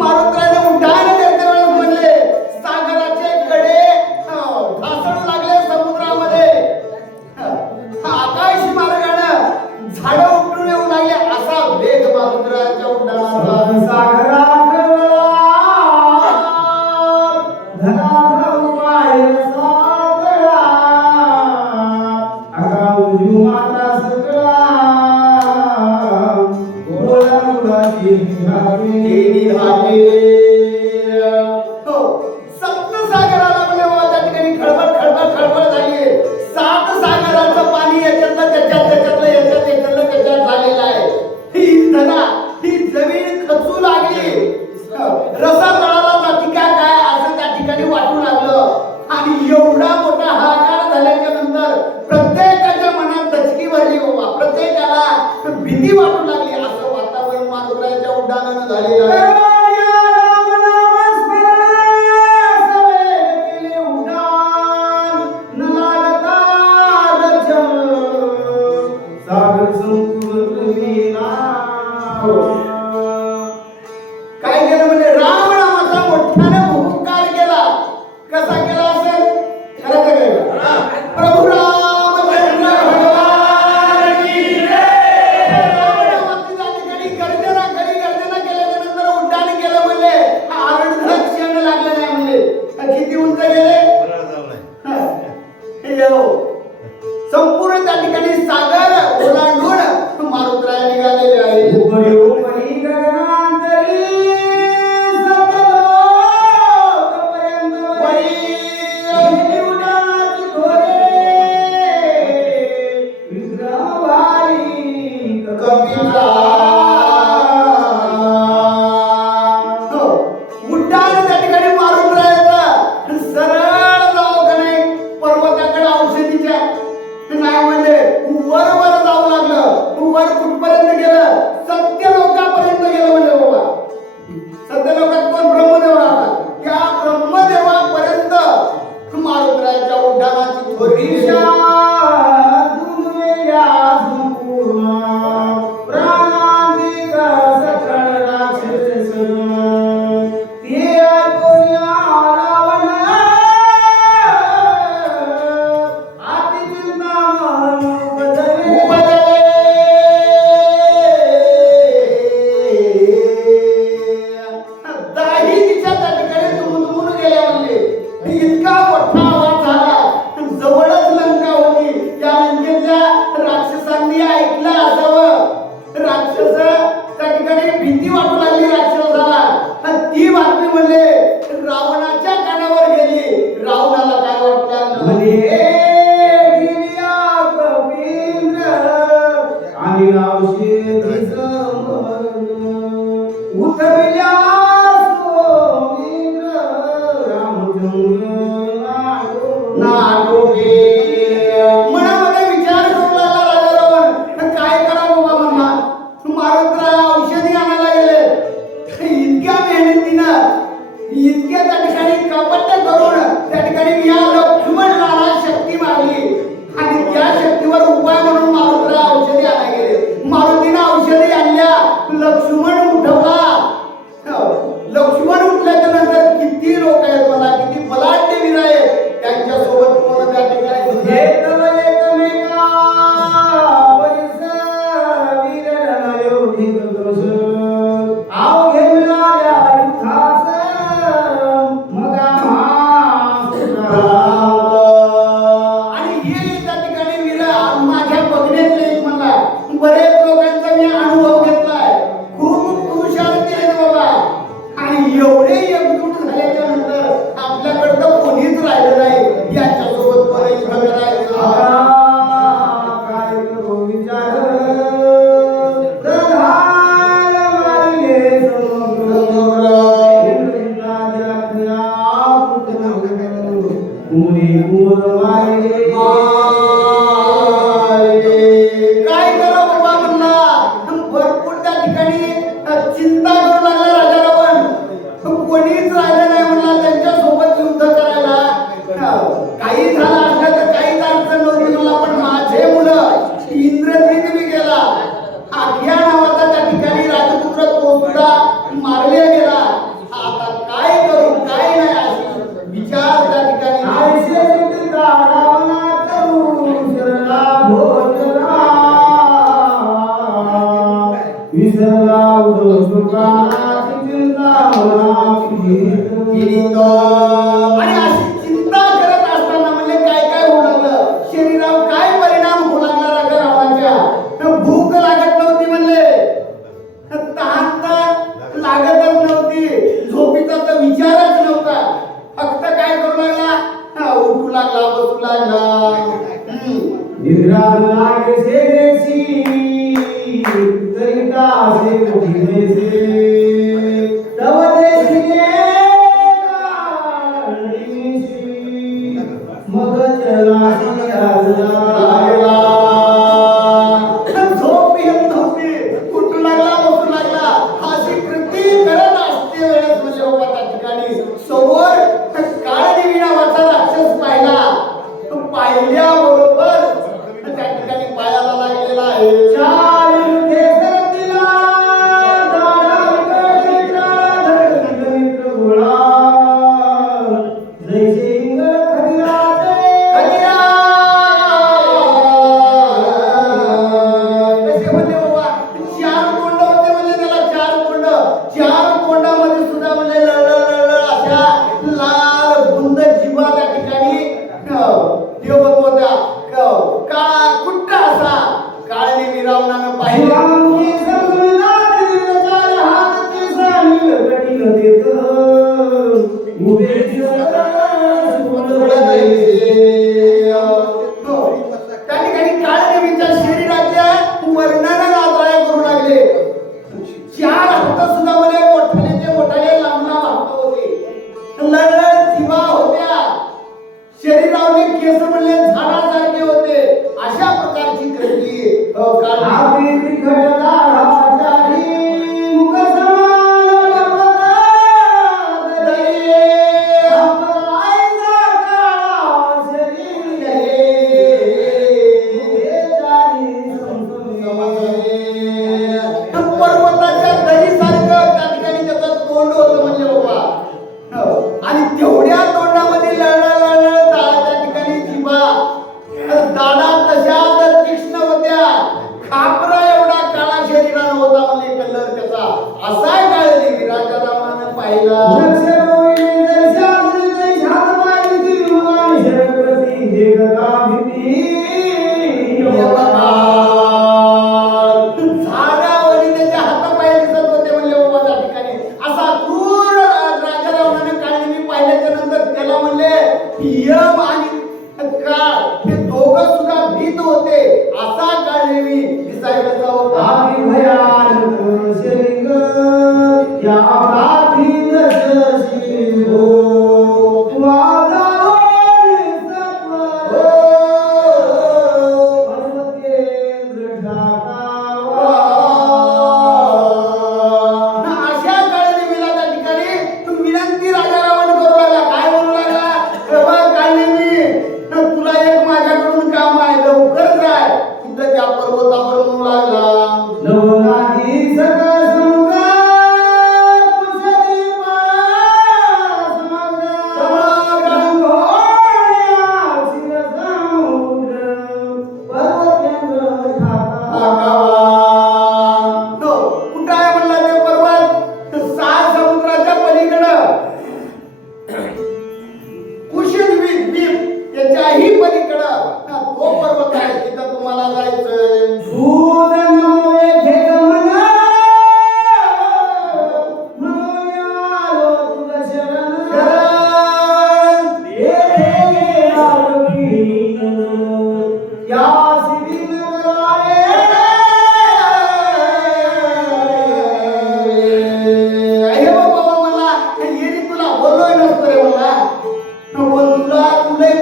मारुतराने उड्डाण करते वेळेस म्हणले सागराचे कडे ढासळू लागले समुद्रामध्ये. आकाशी मार्गाने झाडं उपटून येऊ लागले असा वेग मारुतराच्या उड्डाणाचा. सागरात धरा उपाय सागरा अगाऊ जुमाता सकला गोळा गुळाची देवी भाटे. सप्तसागराला म्हणजे त्या ठिकाणी खळबळ झाली. 7 सागराचं पाणी याच्यातलं त्याच्यात झालेलं आहे. ही धना ही जमीन खचू लागली. रसा तळाला जाती काय असं त्या ठिकाणी वाटू लागलं. आणि एवढा मोठा हाहाकार झाल्याच्या नंतर प्रत्येकाच्या मनात दचकी भरली बाबा. प्रत्येकाला भीती वाटू लागली. असं वातावरण मारुतराच्या उड्डाणानं झालेलं आहे. काय केलं म्हणजे राम नामाचा मोठ्याने भूकार केला. कसा केला असेल खरं केलं. प्रभू रामचंद्र भगवान की जय. रामनामाची त्या ठिकाणी गर्जना केल्याच्या नंतर उड्डाण केलं म्हणजे अर्ध क्षण लागलं नाही म्हणजे. किती उंच गेले संपूर्ण त्या ठिकाणी सागर ओलांडून मारुतराय निघालेले आहे. उड्डाण त्या ठिकाणी मारुतरायचं सरळ जाऊ का नाही पर्वताकडे औषधीच्या नाही म्हणजे वर जाऊ लागलं. वर कुठपर्यंत गेलं सत्यलोकापर्यंत गेलं म्हणजे बाबा. सत्यलोकात कोण ब्रह्मदेव राहतात. त्या ब्रह्मदेवापर्यंत मारुतरायच्या उड्डाणाची थोडी इतका मोठा आवाज झाला. जवळच लंका होती. त्या लंकेतल्या राक्षसांनी ऐकलं असावं. राक्षस त्या ठिकाणी भीती वाटू लागली राक्षसाला. ती बातमी म्हणजे रावणाच्या कानावर गेली. रावणाला काय वाटलं म्हणजे आणि उठविल्या मनामध्ये विचार करू लागला राजा रावण. काय करा बाबा म्हणला. मारुतराय औषधी आणायला गेले. इतक्या मेहनतीनं इतक्या त्या ठिकाणी कपट्य करून त्या ठिकाणी या लक्ष्मणाला शक्ती मागली. आणि त्या शक्तीवर उपाय म्हणून मारुतराय औषधी आणायला गेले. मारुतीनं औषधी आणल्या. लक्ष्मण उठवला. आणि अशी चिंता करत असताना म्हणजे काय काय होऊ लागलं, शरीरावर काय परिणाम होऊ लागला राजा रावणाच्या. भूक लागत नव्हती म्हणले, तहान तर लागतच नव्हती, झोपीचा तर विचारच नव्हता. फक्त काय करू लागला, उठू लागला, बसू लागला. झोप येत नव्हती, उठू लागला, बसू लागला. अशी कृती करत असते वेळेस म्हणजे बाबा त्या ठिकाणी समोर काळदेवी नावाचा राक्षस पाहिला. पाहिल्याबरोबर त्या ठिकाणी पायाला लागलेला आहे. कसे म्हणले बाबा, चार तोंड होते म्हणले त्याला, चार तोंड. चार तोंडामध्ये सुद्धा म्हणले लळ अशा लाल बुंद जिभा त्या ठिकाणी देवत होत्या. काळा कुट्ट असा काळनेमी रावणानं पाहिला. त्या ठिकाणी काळदेवीच्या शरीराच्या वर्णनाला आदळ्या करू लागले. चार हात सुद्धा मध्ये मोठाले लांब हात होते, लढ जिवा होत्या, शरीरावरले केस म्हणले झाडासारखे होते. अशा प्रकारची कृती पर्वताच्या दरीसारखं त्या ठिकाणी त्याचं तोंड होतं म्हणले बाबा. आणि तेवढ्या तोंडामध्ये लढ त्या ठिकाणी जिभा, दाढा तशा तीक्ष्ण होत्या, खापरा एवढा काळा शरीरानं होता म्हणजे कलर त्याचा. असा काळदेवी राजा रावणानं पाहिला. झाडावरी त्याचे हातापाय दिसत होते म्हणले बाबा त्या ठिकाणी. असा क्रूर राजा रावणाने काळदेवी पाहिल्याच्या नंतर त्याला म्हणले यम आणि काळ हे दोघं सुद्धा भीत होते. असा काळदेवी दिसायचा होता. अशा काळदेवीला त्या ठिकाणी विनंती राजा रावण करू लागला. काय बोलू लागला, बाबा काळदेवी, तुला एक माझ्याकडून काम आहे, लवकर जाय. कुठं त्या पर्वतावर म्हणू लागला. कुठं आहे म्हणला ते पर्वत, 6 समुद्राच्या पलीकडं कुशद्वीप त्याच्याही पलीकडं तो पर्वत आहे, तिथं तुम्हाला जायचं.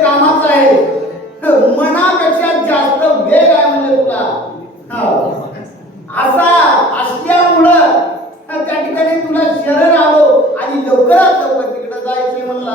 कामाचा आहे, मनापेक्षा जास्त वेग आहे म्हणजे तुला. असा असल्यामुळं त्या ठिकाणी तुला शरण आलो आणि लवकरात लवकर तिकडे जायचे म्हणला.